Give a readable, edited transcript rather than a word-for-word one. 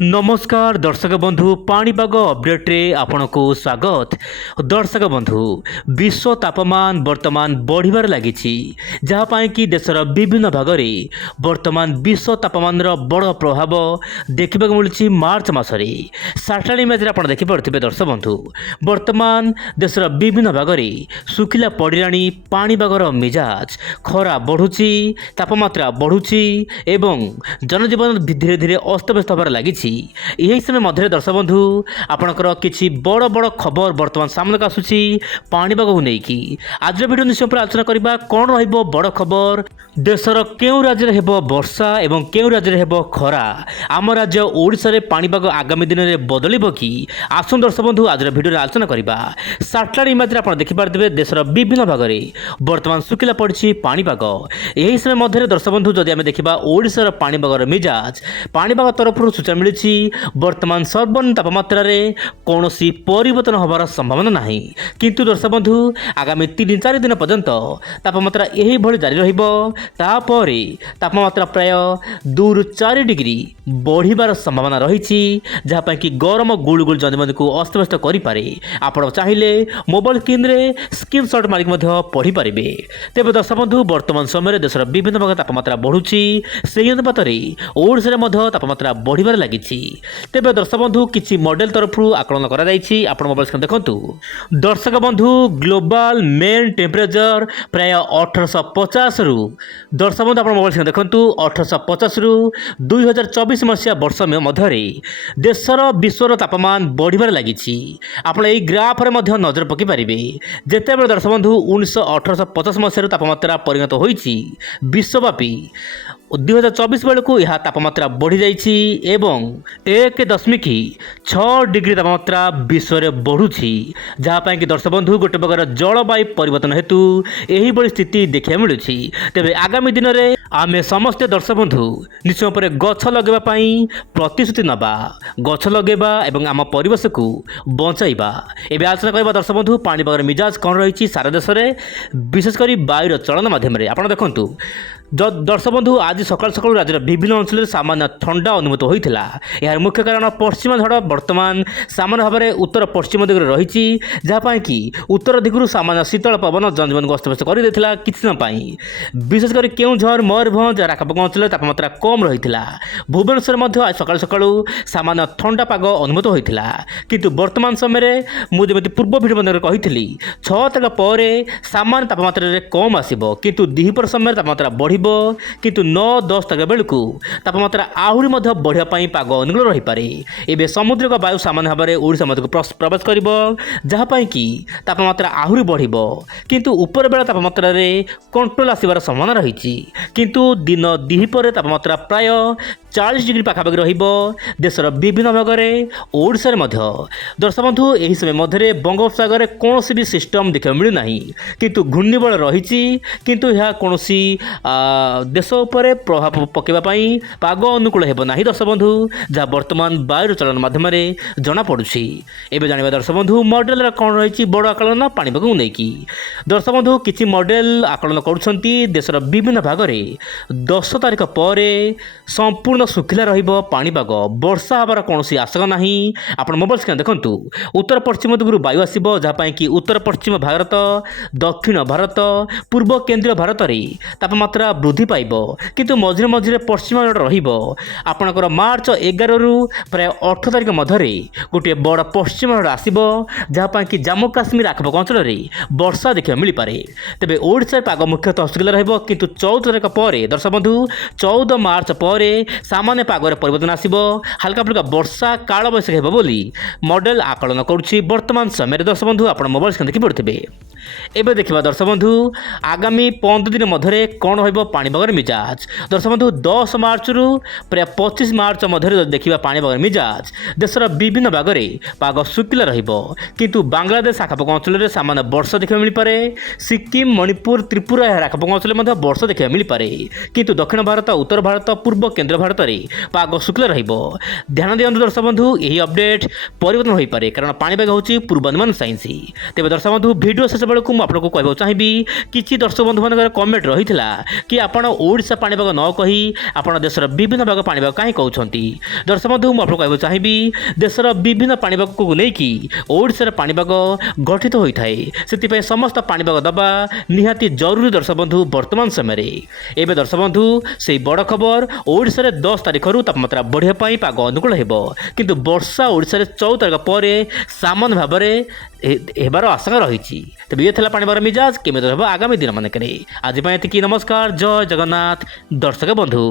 नमस्कार दर्शक बंधु पाणीपाग अपडेट्रे आपनको स्वागत। दर्शक बंधु विश्व तापमान वर्तमान बढ़िबार लागिछि जहाँपाई कि देशर विभिन्न भाग में वर्तमान विश्व तापमान बड़ प्रभाव देखा मिलूँ। मार्च मसरे सैटेलाइट इमेज आप देखिपे दर्शक बंधु वर्तमान देशर विभिन्न भाग में सुखिला पड़िलाणी पाणीपागर मिजाज खरा बढ़ुची तापमात्रा बढ़ुची एवं जनजीवन धीरे धीरे अस्तव्यस्त होबार लागिछि। यही समय मध्य दर्शक बंधु आपणकर किसी बड़ बड़ खबर वर्तमान सामने आसूसी पाणीपाग को लेकिन आज भिडियो निश्चय पर आलोचना करबा कौन रहिबो बड़ खबर देशर केउ राज्य हेब वर्षा एवं केउ राज्य हेब खरा आम राज्य ओडिशा रे पाणीपाग आगामी दिन में बदलिबो कि आसुन दर्शक बंधु आज भिडियो आलोचना करबा। सैटेलाइट इमेज आप देखिपारे देशर विभिन्न भाग में वर्तमान सुखिला पड़ी पाणीपाग। यही समय मध्य दर्शक बंधु जदि आम देखा ओडिशार पाणीपागर मिजाज पाणीपाग तरफ सूचना मिली वर्तमान सर्वनिम्न तापमात्रा कौन परिवर्तन होबार संभावना नहीं, किंतु दर्शक बंधु आगामी 3-4 दिन पर्यंत तापमात्रा यही भली जारी रहिबो। तापरे तापमात्रा प्राय 2-4 डिग्री बढ़िबार संभावना रही जहाँपाई कि गरम गुलगुल जनजीवन को अस्तव्यस्त करें। आप चाहिए मोबाइल स्क्रीन रे स्क्रीनशॉट मारिक पढ़ी पारे। तेज दर्शक बंधु वर्तमान समय देशर विभिन्न भाग तापमात्रा बढ़ुची से अनुपात ओडिशा में तापमात्रा बढ़िबार लगी। तेज दर्शक बंधु किसी मॉडल तरफ आकलन कर मोबाइल स्क्रीन देखु। दर्शक बंधु ग्लोबल मेन टेम्परेचर प्राय 1850 रु दर्शक बंधु आप मोबाइल स्क्रीन देखु 1850 रु 2024 मसीहा वर्ष मध्य देशर विश्वर तापमान बढ़िबार लगी। आप ग्राफ नजर पकई पारे जितेबाला दर्शक बंधु 1850 मसीह तापमात्रा परिणत होती विश्वव्यापी 2024 बेलू यह तापमात्रा बढ़ी जाइए एवं 1.6 डिग्री तापमात्रा विश्व में बढ़ुची जहाँपाई कि दर्शक बंधु गोटे प्रकार जलवायु परिवर्तन हेतु यही बड़ी स्थिति देखा मिलूँ। तेज आगामी दिन में आमे समस्ते दर्शक बंधु निश्चय पर गछ लगेवाई प्रतिश्रुति नवा गछ लगेबा एवं आम परिवेश को बचाइबा। एवं आलोचना करबा दर्शक बंधु पाणीपागर मिजाज कौन रही सारा देश में विशेषकर वायुर चलन माध्यम आप देखु। दर्शक बंधु आज सकाल सकाल राज्यर विभिन्न अंचल सामान्य ठंडा अनुभूत होता। यार मुख्य कारण पश्चिम झड़ वर्तमान सामान्य भाव में उत्तर पश्चिम दिगरे रही जहाँपाई कि उत्तर दिगरू सामान्य शीतल पवन जनजीवन को अस्तव्यस्त कर देता किसी दिन। विशेषकर केउझर मयूरभंज आखपाख अंचल तापमात्रा कम रही। भुवनेश्वर आज सकाल सकाल सामान्य ठंडा पाग अनुभूत होता किंतु वर्तमान समय मुझे पूर्व भिडियो मध्य कही 6 तारिख पर सामान्य तापमात्रा कम आसो किंतु दिपहर समय तापमात्रा बढ़ किंतु 9-10 तारिख बेलू तापमात्रा आहरी बढ़ापी पाग अनुकूल रही पारे। एवं समुद्रिक वायु सामान्य भाव में ओडिशा मध्य प्रवेश कर जहाँपाई कि तापमात्रा आहरी बढ़ किंतु उपर बेला तापमात्रा कंट्रोल आसबार संभावना रही किंतु दिन दिपहर तापमात्रा प्राय 40 डिग्री पाखापाखि रहिबो देशर विभिन्न भाग में ओडिशा रे मध्य। दर्शक बंधु यही समय मध्य बंगोपसागर में कौन भी सिस्टम देखा मिलूना किंतु घूर्णिबल रही किंतु यह कौन देश उपर प्रभाव पकेवाई पाग अनुकूल हेबना दर्शक बंधु जहाँ वर्तमान वायुर चलन माध्यम जनापड़ी। एवं जाना दर्शक बंधु मॉडल कौन रही बड़ आकलन पाणीपाग को लेकिन दर्शक बंधु किसी मॉडल आकलन कर देशर विभिन्न भाग में 10 तारिख पर संपूर्ण सुखिला रहिबो पाणीपाग वर्षा हबार कौन आशंका नहीं। आप मोबाइल स्क्रीन देखु उत्तर पश्चिम दिगरू वायु आसो जहाँपाई कि उत्तर पश्चिम भारत दक्षिण भारत पूर्व केन्द्रीय भारत में तापमात्रा वृद्धि पाइब किंतु मझे मझे पश्चिम आपणकर मार्च 11 रु प्राय 18 तारिख मध्य गोटे बड़ पश्चिम आसब जहाँपाई कि जम्मू काश्मीर आखपाख अंचल वर्षा देखा मिल पारे। तेज ओडिशा पाग मुख्यतः सुखिला रहिबो किंतु 14 तारिख पर दर्शक बंधु 14 मार्च पर सामान्य पागर परिवर्तन आसो हल्का फुल्का वर्षा काल बैशाखी हेब बोली मॉडल आकलन करुच्ची वर्तमान समय दर्शक बंधु आप मोबाइल स्क्रीन देखी पड़े। एवं देखा दर्शक बंधु आगामी 15 दिन मध्य कौन पाणीपागर मिजाज दर्शक बंधु 10 मार्च रु प्राय 25 मार्च मध्य देखा पाणीपागर मिजाज देशर विभिन्न भाग में पाग सुखिला रहिबो किंतु बांग्लादेश आखपाख अंचल में सामान्य वर्षा देखा मिल पारे। सिक्किम मणिपुर त्रिपुरा आखपाख अंचल में वर्षा देखा मिल पारे किंतु दक्षिण भारत उत्तर भारत पूर्व केन्द्र भारत में पाग सुखिला रहिबो। ध्यान दियंतु दर्शक बंधु यही अपडेट परिवर्तन हो पारे कारण पाणीपाग होची पूर्वानुमान साइंस। तेज दर्शक बंधु वीडियो शेष बेलू मुझे आपको कहना चाहिए किसी दर्शक बंधु मान कमेंट रही कि आपण ओडिशा पाणीपाग ପାଣିପାଗ ନ କହି ଆପଣ ଦେଶର ବିଭିନ୍ନ ଭାଗ ପାଣିପାଗ କାହିଁ କହୁଛନ୍ତି? ଦର୍ଶକ ବନ୍ଧୁ, ମୁଁ ଆପଣଙ୍କୁ କହିବାକୁ ଚାହିଁବି, ଦେଶର ବିଭିନ୍ନ ପାଣିପାଗକୁ ନେଇକି ଓଡ଼ିଶାର ପାଣିପାଗ ଗଠିତ ହୋଇଥାଏ। ସେଥିପାଇଁ ସମସ୍ତ ପାଣିପାଗ ଦେବା ନିହାତି ଜରୁରୀ ଦର୍ଶକ ବନ୍ଧୁ ବର୍ତ୍ତମାନ ସମୟରେ। ଏବେ ଦର୍ଶକ ବନ୍ଧୁ, ସେହି ବଡ଼ ଖବର, ଓଡ଼ିଶାରେ 10 ତାରିଖରୁ ତାପମାତ୍ରା ବଢ଼ିବା ପାଇଁ ପାଗ ଅନୁକୂଳ ହେବ, କିନ୍ତୁ ବର୍ଷା ଓଡ଼ିଶାରେ 14 ତାରିଖ ପରେ ସାମାନ୍ୟ ଭାବରେ ହେବାର ଆଶଙ୍କା ରହିଛି। ତେବେ ଇଏ ଥିଲା ପାଣିପାଗ ମିଜାଜ। କେମିତି ହେବ ଆଗାମୀ ଦିନମାନଙ୍କରେ? ଆଜି ପାଇଁ ଏତିକି। ନମସ୍କାର, ଜୟ ଜଗନ୍ନାଥ ଦର୍ଶକ ବନ୍ଧୁ।